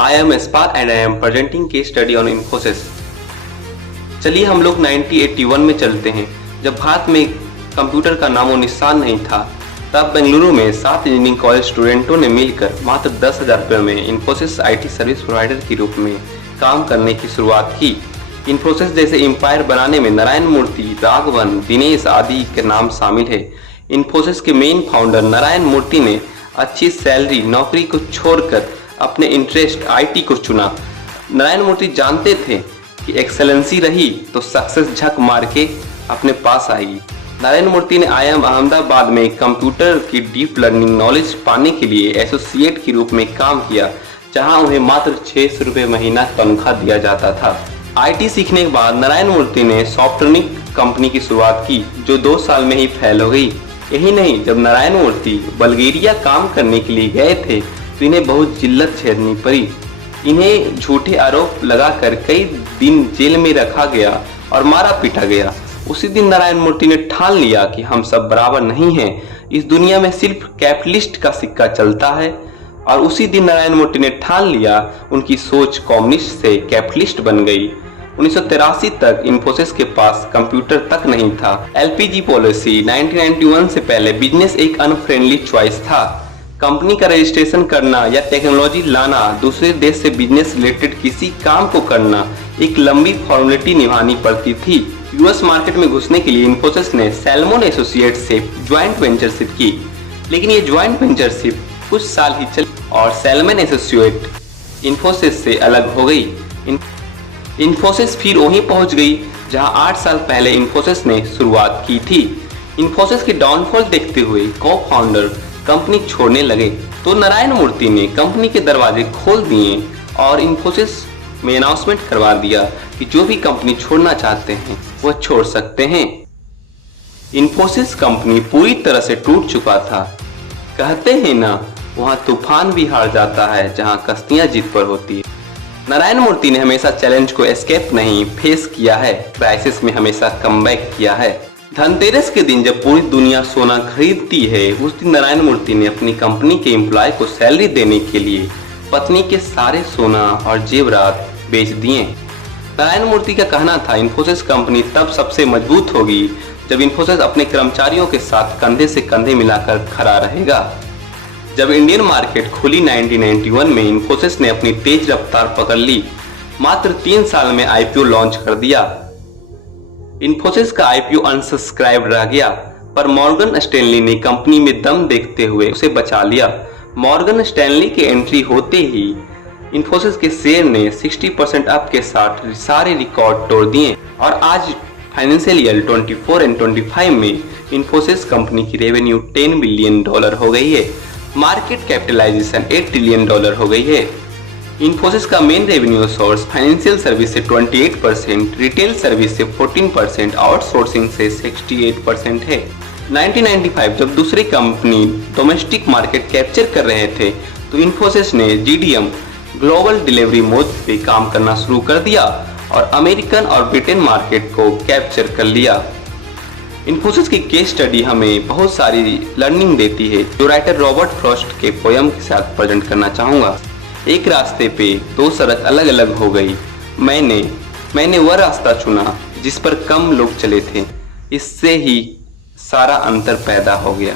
I am Spar and I am presenting case study on Infosys। चलिए हम लोग 1981 में चलते हैं, जब भारत में कंप्यूटर का नामो निशान नहीं था। तब बेंगलुरु में 7 इंजीनियरिंग कॉलेज स्टूडेंटों ने मिलकर मात्र 10,000 रुपये में इन्फोसिस आईटी सर्विस प्रोवाइडर के रूप में काम करने की शुरुआत की। इन्फोसिस जैसे एम्पायर बनाने में नारायण मूर्ति, राघवन, दिनेश आदि के नाम शामिल है। इन्फोसिस के मेन फाउंडर नारायण मूर्ति ने अच्छी सैलरी नौकरी को छोड़कर अपने इंटरेस्ट आईटी को चुना। नारायण मूर्ति जानते थे कि एक्सेलेंसी रही तो सक्सेस झक मार के अपने पास आएगी। नारायण मूर्ति ने IIM अहमदाबाद में कंप्यूटर की डीप लर्निंग नॉलेज पाने के लिए एसोसिएट के रूप में काम किया, जहां उन्हें मात्र 600 रुपये महीना तनख्वाह दिया जाता था। आईटी सीखने के बाद नारायण मूर्ति ने सॉफ्टनिक कंपनी की शुरुआत की, जो 2 साल में ही फैल हो गई। यही नहीं, जब नारायण मूर्ति बल्गेरिया काम करने के लिए गए थे तो इन्हें बहुत जिल्लत झेलनी पड़ी। इन्हें झूठे आरोप लगाकर कई दिन जेल में रखा गया और मारा पीटा गया। उसी दिन नारायण मूर्ति ने ठान लिया कि हम सब बराबर नहीं हैं, इस दुनिया में सिर्फ कैपिटलिस्ट का सिक्का चलता है। और उसी दिन नारायण मूर्ति ने ठान लिया, उनकी सोच कम्युनिस्ट से कैपिटलिस्ट बन गई। 1983 तक इन्फोसिस के पास कंप्यूटर तक नहीं था। LPG पॉलिसी 1991 से पहले बिजनेस एक अनफ्रेंडली चॉइस था। कंपनी का रजिस्ट्रेशन करना या टेक्नोलॉजी लाना, दूसरे देश से बिजनेस रिलेटेड किसी काम को करना, एक लंबी फॉर्मेलिटी निभानी पड़ती थी। यूएस मार्केट में घुसने के लिए इन्फोसिस ने सैलमन एसोसिएट से ज्वाइंट वेंचरशिप की, लेकिन ये ज्वाइंट वेंचरशिप कुछ साल ही चली और सैलमन एसोसिएट इन्फोसिस से अलग हो गई। इन्फोसिस फिर वहीं पहुंच गई जहां 8 साल पहले इन्फोसिस ने शुरुआत की थी। इन्फोसिस के डाउनफॉल देखते हुए को फाउंडर कंपनी छोड़ने लगे, तो नारायण मूर्ति ने कंपनी के दरवाजे खोल दिए और इन्फोसिस में अनाउंसमेंट करवा दिया कि जो भी कंपनी छोड़ना चाहते हैं वह छोड़ सकते हैं। इन्फोसिस कंपनी पूरी तरह से टूट चुका था। कहते हैं ना, वहां तूफान भी हार जाता है जहां कश्तियां जीत पर होती है। नारायण मूर्ति ने हमेशा चैलेंज को एस्केप नहीं, फेस किया है। क्राइसिस में हमेशा कमबैक किया है। धनतेरस के दिन जब पूरी दुनिया सोना खरीदती है, उस दिन नारायण मूर्ति ने अपनी कंपनी के एम्प्लॉय को सैलरी देने के लिए पत्नी के सारे सोना और जेवरात बेच दिए। नारायण मूर्ति का कहना था, इन्फोसिस कंपनी तब सबसे मजबूत होगी जब इन्फोसिस अपने कर्मचारियों के साथ कंधे से कंधे मिलाकर खड़ा रहेगा। जब इंडियन मार्केट खुली 1991 में, इन्फोसिस ने अपनी तेज रफ्तार पकड़ ली। मात्र 3 साल में IPO लॉन्च कर दिया। इन्फोसिस का IPO अनसब्सक्राइब रह गया, पर मॉर्गन स्टैनली ने कंपनी में दम देखते हुए उसे बचा लिया। मॉर्गन स्टैनली के एंट्री होते ही इन्फोसिस के शेयर ने 60% अप के साथ सारे रिकॉर्ड तोड़ दिए और आज फाइनेंशियल ईयर 24 और 25 में इन्फोसिस कंपनी की रेवेन्यू $10 बिलियन हो गई है। मार्केट कैपिटलाइजेशन $8 ट्रिलियन हो गई है। इन्फोसिस का main revenue source financial service से 28%, रिटेल सर्विस से 14%, आउटसोर्सिंग से 68% है। 1995 जब दूसरी कंपनी डोमेस्टिक मार्केट कैप्चर कर रहे थे, तो इन्फोसिस ने GDM ग्लोबल डिलीवरी मोड पे काम करना शुरू कर दिया और अमेरिकन और ब्रिटेन मार्केट को कैप्चर कर लिया। इन्फोसिस की केस स्टडी हमें बहुत सारी लर्निंग देती है, जो राइटर रॉबर्ट फ्रॉस्ट के पोयम के साथ प्रेजेंट करना चाहूँगा। एक रास्ते पे 2 सड़क अलग अलग हो गई, मैंने वह रास्ता चुना जिस पर कम लोग चले थे, इससे ही सारा अंतर पैदा हो गया।